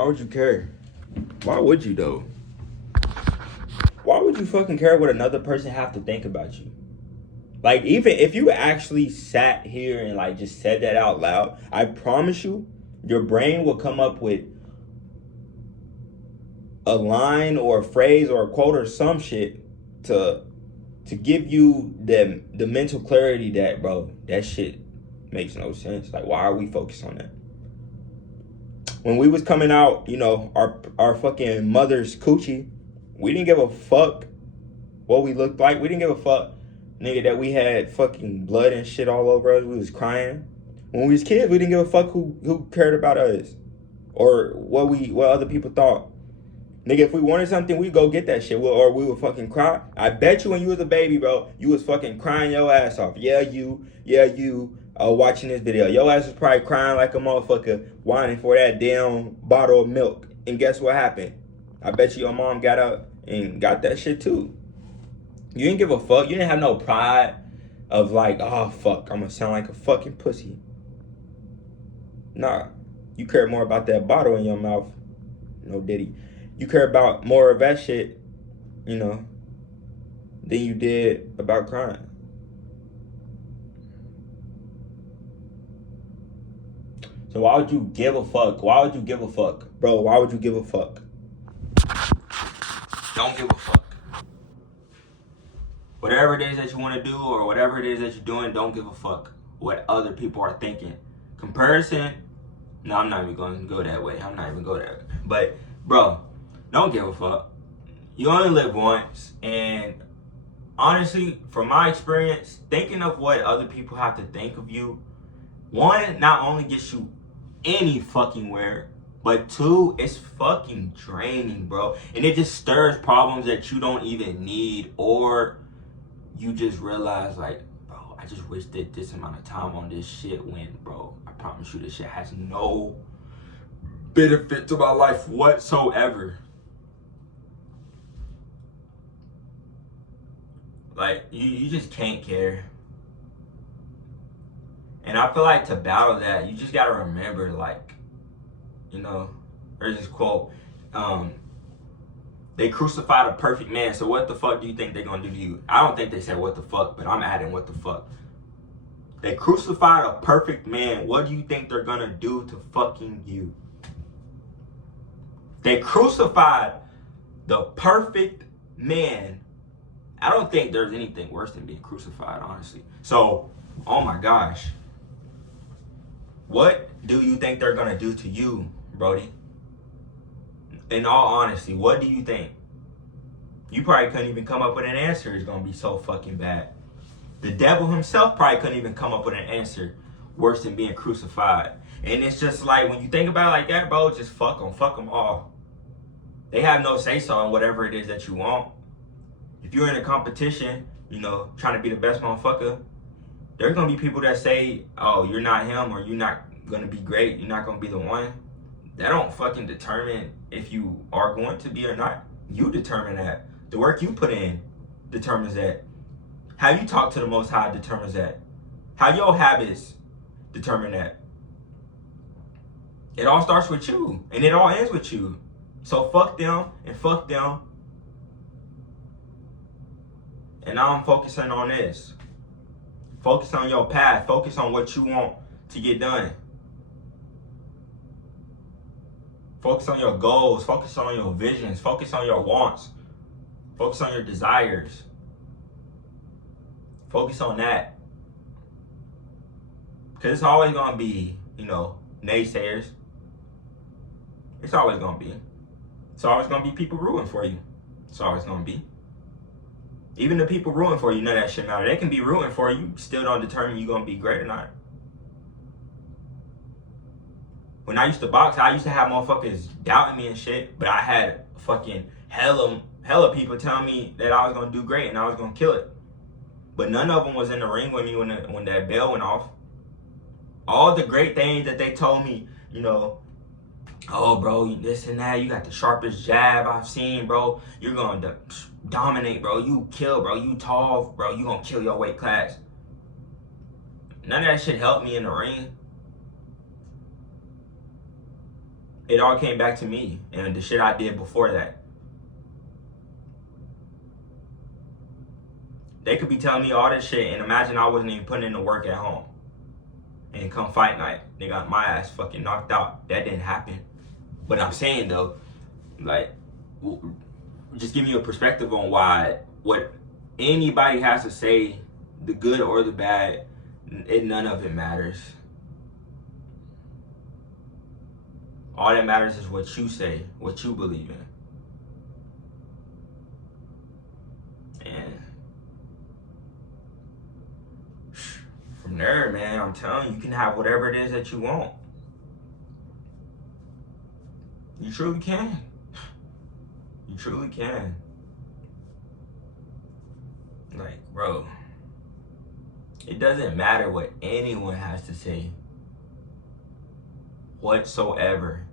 Why would you care? Why would you though? Why would you fucking care what another person have to think about you? Like, even if you actually sat here and like just said that out loud, I promise you, your brain will come up with a line or a phrase or a quote or some shit to give you the mental clarity that, bro, that shit makes no sense. Like, why are we focused on that? When we was coming out, our fucking mother's coochie, we didn't give a fuck what we looked like. We didn't give a fuck, nigga, that we had fucking blood and shit all over us. We was crying. When we was kids, we didn't give a fuck who cared about us or what other people thought. Nigga, if we wanted something, we'd go get that shit. Or we would fucking cry. I bet you when you was a baby, bro, you was fucking crying your ass off. Yeah, you watching this video. Your ass was probably crying like a motherfucker, whining for that damn bottle of milk. And guess what happened? I bet you your mom got up and got that shit too. You didn't give a fuck. You didn't have no pride of like, oh, fuck, I'm gonna sound like a fucking pussy. Nah, you care more about that bottle in your mouth. No diddy. You care about more of that shit, than you did about crying. So why would you give a fuck? Why would you give a fuck? Bro, why would you give a fuck? Don't give a fuck. Whatever it is that you want to do or whatever it is that you're doing, don't give a fuck what other people are thinking. Comparison, no, I'm not even going to go that way. But, bro, don't give a fuck. You only live once. And honestly, from my experience, thinking of what other people have to think of you, one, not only gets you any fucking where, but two, it's fucking draining, bro. And it just stirs problems that you don't even need, or you just realize, like, bro, I just wasted this amount of time on this shit when, bro, I promise you this shit has no benefit to my life whatsoever. Like, you just can't care. And I feel like to battle that, you just gotta remember, like, there's this quote, they crucified a perfect man, so what the fuck do you think they're gonna do to you? I don't think they said what the fuck, but I'm adding what the fuck. They crucified a perfect man, what do you think they're gonna do to fucking you? They crucified the perfect man. I don't think there's anything worse than being crucified, honestly. So, oh my gosh. What do you think they're gonna do to you, Brody? In all honesty, what do you think? You probably couldn't even come up with an answer. It's gonna be so fucking bad. The devil himself probably couldn't even come up with an answer worse than being crucified. And it's just like, when you think about it like that, bro, just fuck them all. They have no say-so on whatever it is that you want. If you're in a competition, trying to be the best motherfucker, there's gonna be people that say, oh, you're not him, or you're not gonna be great, you're not gonna be the one. That don't fucking determine if you are going to be or not. You determine that. The work you put in determines that. How you talk to the Most High determines that. How your habits determine that. It all starts with you, and it all ends with you. So fuck them and fuck them. And now I'm focusing on this. Focus on your path. Focus on what you want to get done. Focus on your goals. Focus on your visions. Focus on your wants. Focus on your desires. Focus on that. Because it's always going to be, naysayers. It's always going to be. It's always going to be people rooting for you. It's always going to be. Even the people rooting for you, none of that shit matter. They can be rooting for you, still don't determine you going to be great or not. When I used to box, I used to have motherfuckers doubting me and shit, but I had fucking hella people telling me that I was going to do great and I was going to kill it. But none of them was in the ring with me when that bell went off. All the great things that they told me, oh, bro, this and that, you got the sharpest jab I've seen, bro. You're going to dominate, bro. You kill, bro. You tall, bro. You going to kill your weight class. None of that shit helped me in the ring. it all came back to me and the shit I did before that. They could be telling me all this shit, and imagine I wasn't even putting in the work at home. And come fight night, they got my ass fucking knocked out. That didn't happen. But I'm saying though, like, just give me a perspective on why what anybody has to say, the good or the bad, none of it matters. All that matters is what you say, what you believe in. And from there, man, I'm telling you, you can have whatever it is that you want. You truly can. You truly can. Like, bro, it doesn't matter what anyone has to say whatsoever.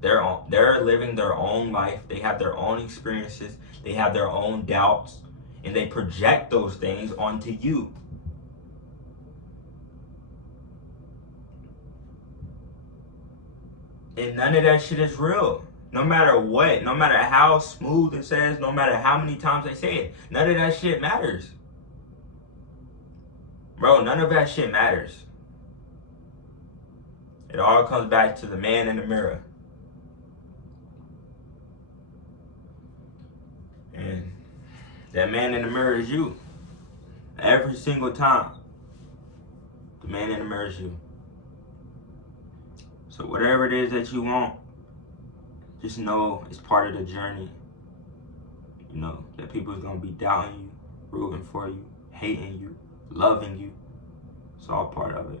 They're living their own life. They have their own experiences. They have their own doubts, and they project those things onto you. And none of that shit is real. No matter what, no matter how smooth it says, no matter how many times they say it, none of that shit matters. Bro, none of that shit matters. It all comes back to the man in the mirror. And that man in the mirror is you. Every single time. The man in the mirror is you. So whatever it is that you want, just know it's part of the journey. You know, that people is going to be doubting you, rooting for you, hating you, loving you. It's all part of it.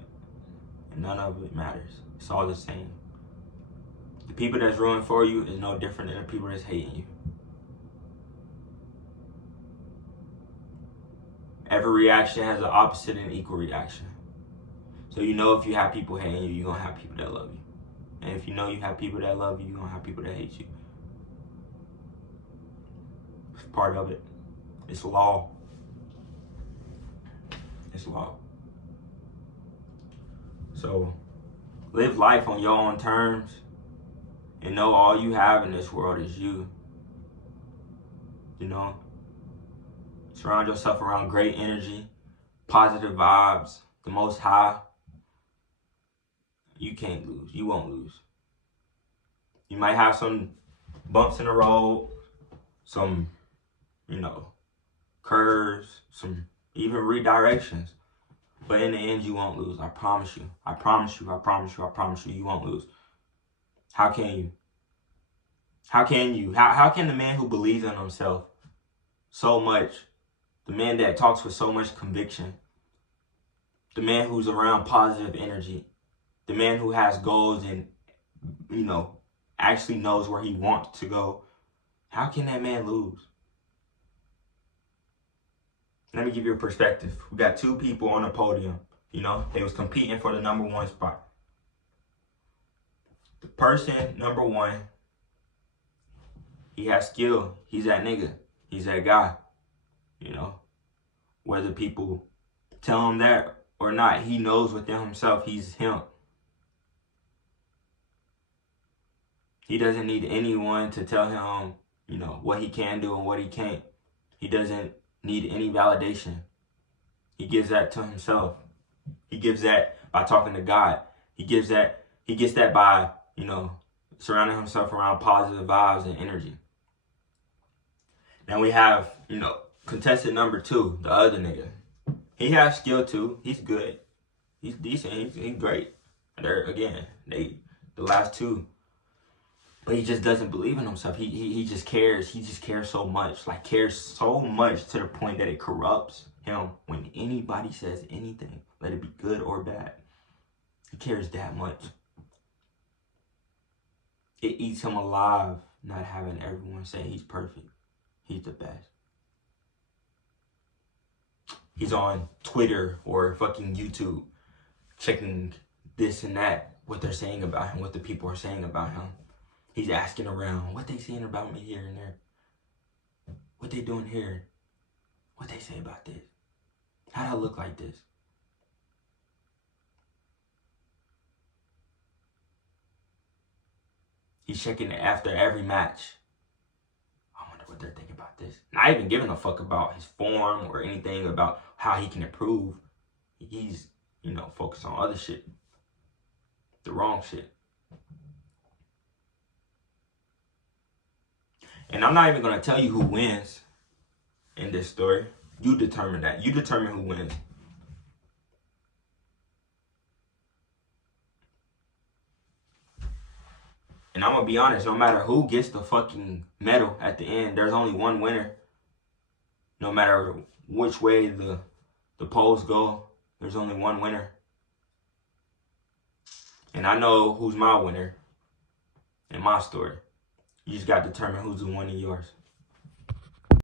And none of it matters. It's all the same. The people that's rooting for you is no different than the people that's hating you. Every reaction has an opposite and equal reaction. So you know if you have people hating you, you're going to have people that love you. And if you know you have people that love you, you're going to have people that hate you. It's part of it. It's law. It's law. So live life on your own terms and know all you have in this world is you. You know? Surround yourself around great energy, positive vibes, the Most High. You can't lose. You won't lose. You might have some bumps in the road, some, you know, curves, some even redirections. But in the end, you won't lose. I promise you. I promise you. I promise you. I promise you. You won't lose. How can you? How can you? How can the man who believes in himself so much, the man that talks with so much conviction, the man who's around positive energy, the man who has goals and, you know, actually knows where he wants to go, how can that man lose? Let me give you a perspective. We got two people on the podium. You know, they was competing for the number one spot. The person, number one, he has skill. He's that nigga. He's that guy. You know, whether people tell him that or not, he knows within himself he's him. He doesn't need anyone to tell him, you know, what he can do and what he can't. He doesn't need any validation. He gives that to himself. He gives that by talking to God. He gets that by, you know, surrounding himself around positive vibes and energy. Now we have, you know, contestant number two, the other nigga. He has skill too. He's good. He's decent. He's great. They're, again, the last two. But he just doesn't believe in himself. He just cares. He just cares so much. Like, cares so much to the point that it corrupts him when anybody says anything, let it be good or bad. He cares that much. It eats him alive not having everyone say he's perfect. He's the best. He's on Twitter or fucking YouTube checking this and that, what they're saying about him, what the people are saying about him. He's asking around, what they saying about me here and there? What they doing here? What they say about this? How'd I look like this? He's checking it after every match. I wonder what they're thinking about this. Not even giving a fuck about his form or anything about how he can improve. He's, focused on other shit. The wrong shit. And I'm not even going to tell you who wins in this story. You determine that. You determine who wins. And I'm going to be honest, no matter who gets the fucking medal at the end, there's only one winner. No matter which way the polls go, there's only one winner. And I know who's my winner in my story. You just got to determine who's the one in yours.